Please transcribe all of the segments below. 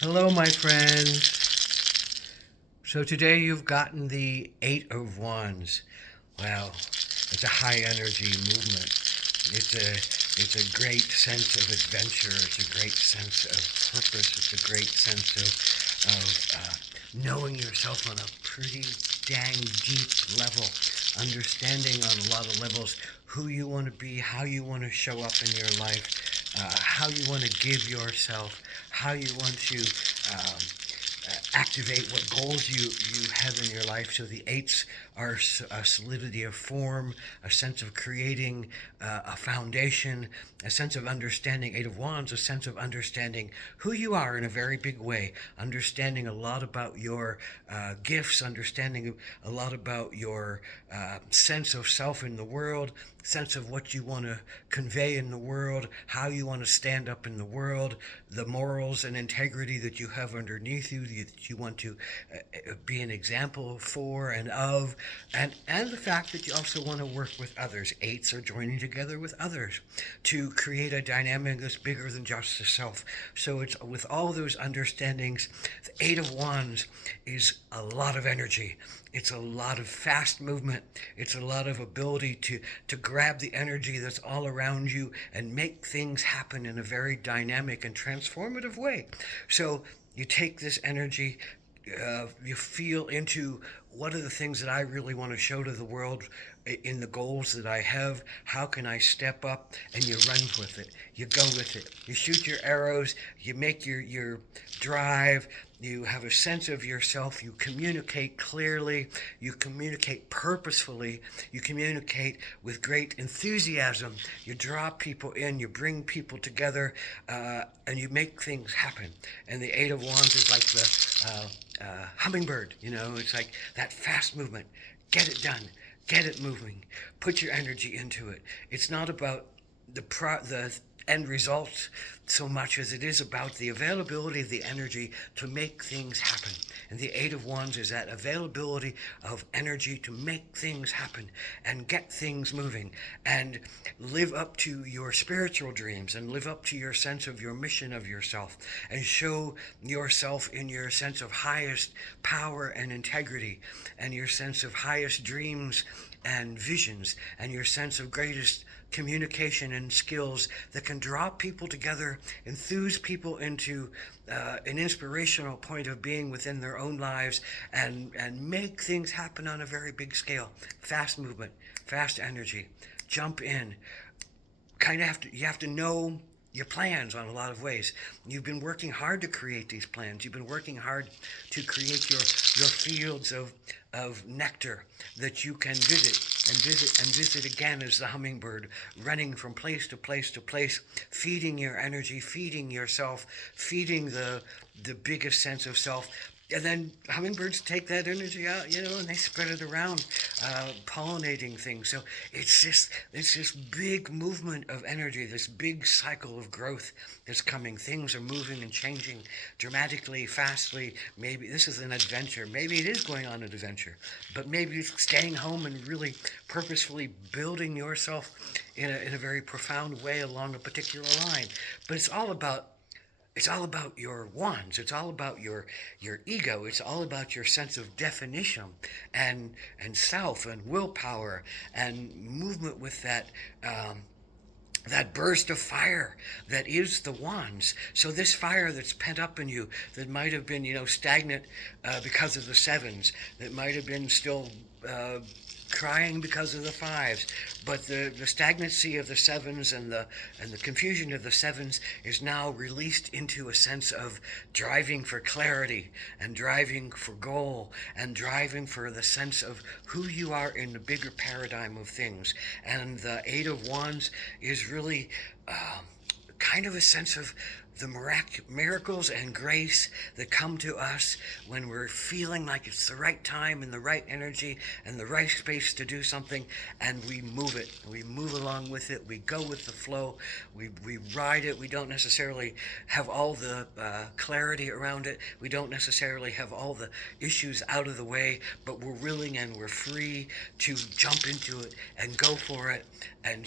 Hello, my friends. So today you've gotten the Eight of Wands. Wow, it's a high energy movement. It's a great sense of adventure. It's a great sense of purpose. It's a great sense of knowing yourself on a pretty dang deep level, understanding on a lot of levels who you want to be, how you want to show up in your life, how you want to give yourself, how you want to activate what goals you have in your life. So the eights are a solidity of form, a sense of creating a foundation, a sense of understanding. Eight of Wands, a sense of understanding who you are in a very big way, understanding a lot about your gifts, understanding a lot about your sense of self in the world, sense of what you want to convey in the world, how you want to stand up in the world, the morals and integrity that you have underneath you that you want to be an example for and of, and the fact that you also want to work with others. Eights are joining together with others to create a dynamic that's bigger than just the self. So it's with all those understandings, the Eight of Wands is a lot of energy. It's a lot of fast movement. It's a lot of ability to grab the energy that's all around you and make things happen in a very dynamic and transformative way. So you take this energy, you feel into what are the things that I really want to show to the world in the goals that I have. How can I step up? And you run with it. You go with it. You shoot your arrows. You make your drive. You have a sense of yourself. You communicate clearly. You communicate purposefully. You communicate with great enthusiasm. You draw people in. You bring people together, and you make things happen. And the Eight of Wands is like the hummingbird. It's like that fast movement. Get it done. Get it moving. Put your energy into it. It's not about the end result so much as it is about the availability of the energy to make things happen. And the Eight of Wands is that availability of energy to make things happen and get things moving and live up to your spiritual dreams and live up to your sense of your mission of yourself and show yourself in your sense of highest power and integrity and your sense of highest dreams and visions and your sense of greatest communication and skills that can draw people together, enthuse people into an inspirational point of being within their own lives, and make things happen on a very big scale. Fast movement, fast energy, jump in. You have to know your plans on a lot of ways. You've been working hard to create these plans. You've been working hard to create your fields of nectar that you can visit and visit and visit again as the hummingbird, running from place to place to place, feeding your energy, feeding yourself, feeding the biggest sense of self. And then hummingbirds take that energy out, and they spread it around, pollinating things. So it's this big movement of energy, this big cycle of growth that's coming. Things are moving and changing dramatically, fastly. Maybe this is an adventure. Maybe it is going on an adventure, but maybe it's staying home and really purposefully building yourself in a very profound way along a particular line. But it's all about your wands. It's all about your ego. It's all about your sense of definition and self and willpower and movement with that burst of fire that is the wands. So this fire that's pent up in you that might have been, stagnant because of the sevens, that might have been still crying because of the fives, but the stagnancy of the sevens and the confusion of the sevens is now released into a sense of driving for clarity and driving for goal and driving for the sense of who you are in the bigger paradigm of things. And the Eight of Wands is really kind of a sense of the miracles and grace that come to us when we're feeling like it's the right time and the right energy and the right space to do something, and we move it. We move along with it. We go with the flow. We ride it. We don't necessarily have all the clarity around it. We don't necessarily have all the issues out of the way, but we're willing and we're free to jump into it and go for it and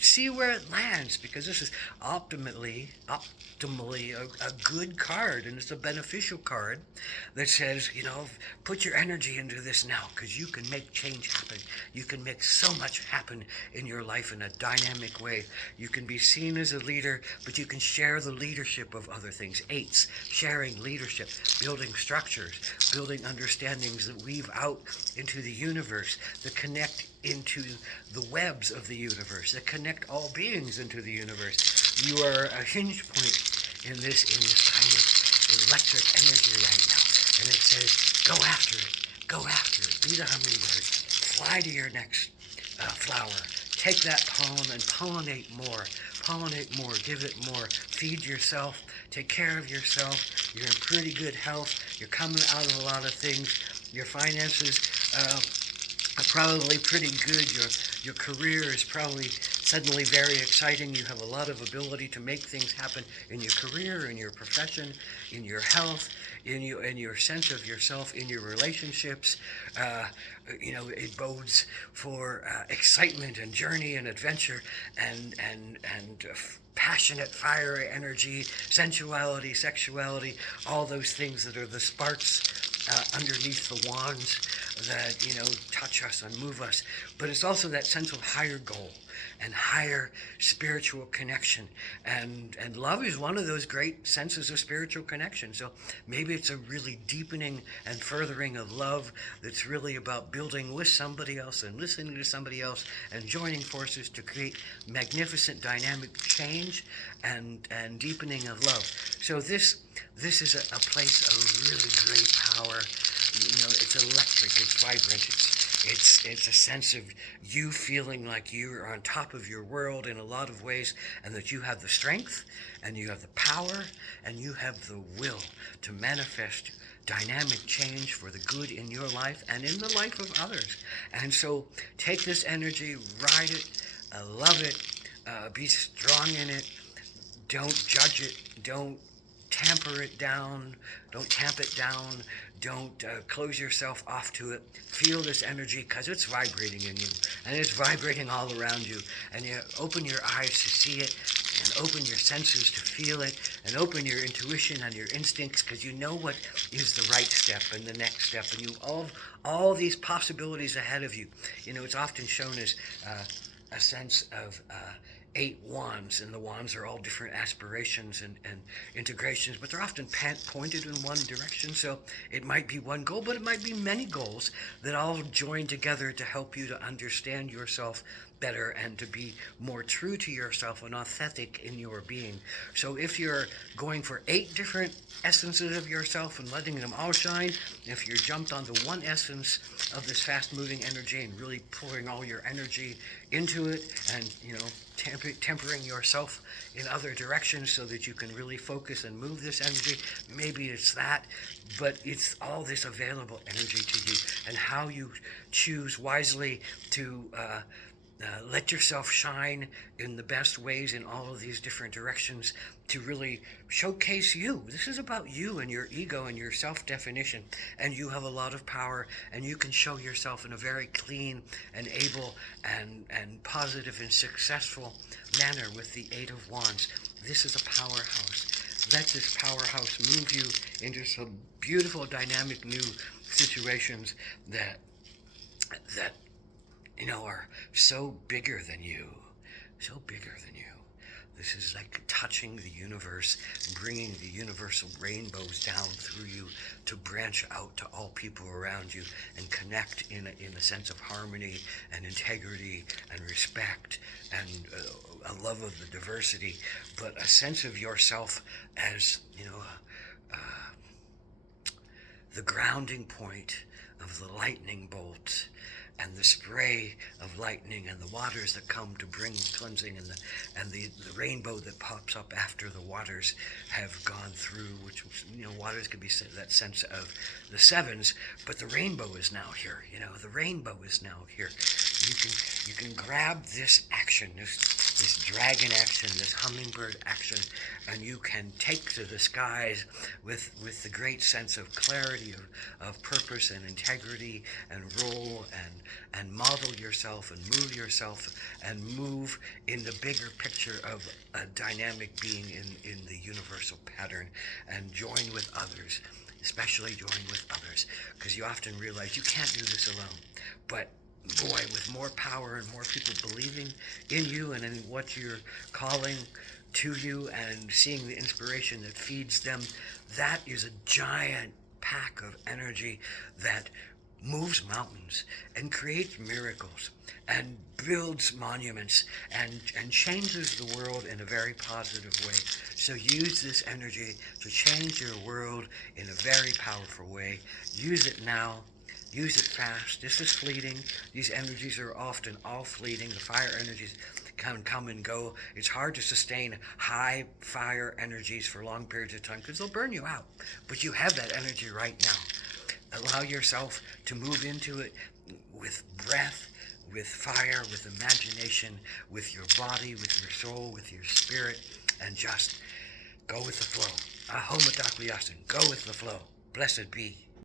see where it lands, because this is optimally a good card, and it's a beneficial card that says, put your energy into this now, because you can make change happen. You can make so much happen in your life in a dynamic way. You can be seen as a leader, but you can share the leadership of other things. Eights, sharing leadership, building structures, building understandings that weave out into the universe, that connect into the webs of the universe, that connect all beings into the universe. You are a hinge point in this kind of electric energy right now. And it says, go after it, go after it, be the hummingbird, fly to your next flower, take that pollen and pollinate more, give it more, feed yourself, take care of yourself. You're in pretty good health, you're coming out of a lot of things, your finances are probably pretty good, your career is probably suddenly very exciting. You have a lot of ability to make things happen in your career, in your profession, in your health, in your sense of yourself, in your relationships. It bodes for excitement and journey and adventure and passionate, fiery energy, sensuality, sexuality, all those things that are the sparks underneath the wands that touch us and move us. But it's also that sense of higher goal and higher spiritual connection, and love is one of those great senses of spiritual connection. So maybe it's a really deepening and furthering of love that's really about building with somebody else and listening to somebody else and joining forces to create magnificent dynamic change and deepening of love. So this is a place of really great power. It's electric, it's vibrant, it's a sense of you feeling like you're on top of your world in a lot of ways, and that you have the strength, and you have the power, and you have the will to manifest dynamic change for the good in your life and in the life of others. And so take this energy, ride it, love it, be strong in it, don't judge it, don't tamper it down, don't tamp it down, don't close yourself off to it. Feel this energy, because it's vibrating in you, and it's vibrating all around you, and you open your eyes to see it, and open your senses to feel it, and open your intuition and your instincts, because you know what is the right step and the next step, and you all these possibilities ahead of you. It's often shown as a sense of 8 wands, and the wands are all different aspirations and integrations, but they're often pointed in one direction. So it might be one goal, but it might be many goals that all join together to help you to understand yourself better and to be more true to yourself and authentic in your being. So if you're going for 8 different essences of yourself and letting them all shine, if you're jumped onto one essence of this fast-moving energy and really pouring all your energy into it, and tempering yourself in other directions so that you can really focus and move this energy, maybe it's that, but it's all this available energy to you, and how you choose wisely to let yourself shine in the best ways in all of these different directions to really showcase you. This is about you and your ego and your self-definition, and you have a lot of power, and you can show yourself in a very clean and able and positive and successful manner with the 8 of Wands. This is a powerhouse. Let this powerhouse move you into some beautiful, dynamic new situations that are so bigger than you, so bigger than you. This is like touching the universe, bringing the universal rainbows down through you to branch out to all people around you and connect in a sense of harmony and integrity and respect and a love of the diversity, but a sense of yourself as, the grounding point of the lightning bolt and the spray of lightning and the waters that come to bring cleansing, and the rainbow that pops up after the waters have gone through, which, waters could be that sense of the 7s, but the rainbow is now here. The rainbow is now here. You can grab this action, this this dragon action, this hummingbird action, and you can take to the skies with the great sense of clarity, of purpose and integrity and role, and model yourself and move in the bigger picture of a dynamic being in the universal pattern, and join with others, especially join with others, because you often realize you can't do this alone. But boy, with more power and more people believing in you and in what you're calling to you and seeing the inspiration that feeds them, that is a giant pack of energy that moves mountains and creates miracles and builds monuments and changes the world in a very positive way. So use this energy to change your world in a very powerful way. Use it now. Use it fast. This is fleeting. These energies are often all fleeting. The fire energies can come and go. It's hard to sustain high fire energies for long periods of time because they'll burn you out. But you have that energy right now. Allow yourself to move into it with breath, with fire, with imagination, with your body, with your soul, with your spirit, and just go with the flow. Ahom Go with the flow. Blessed be.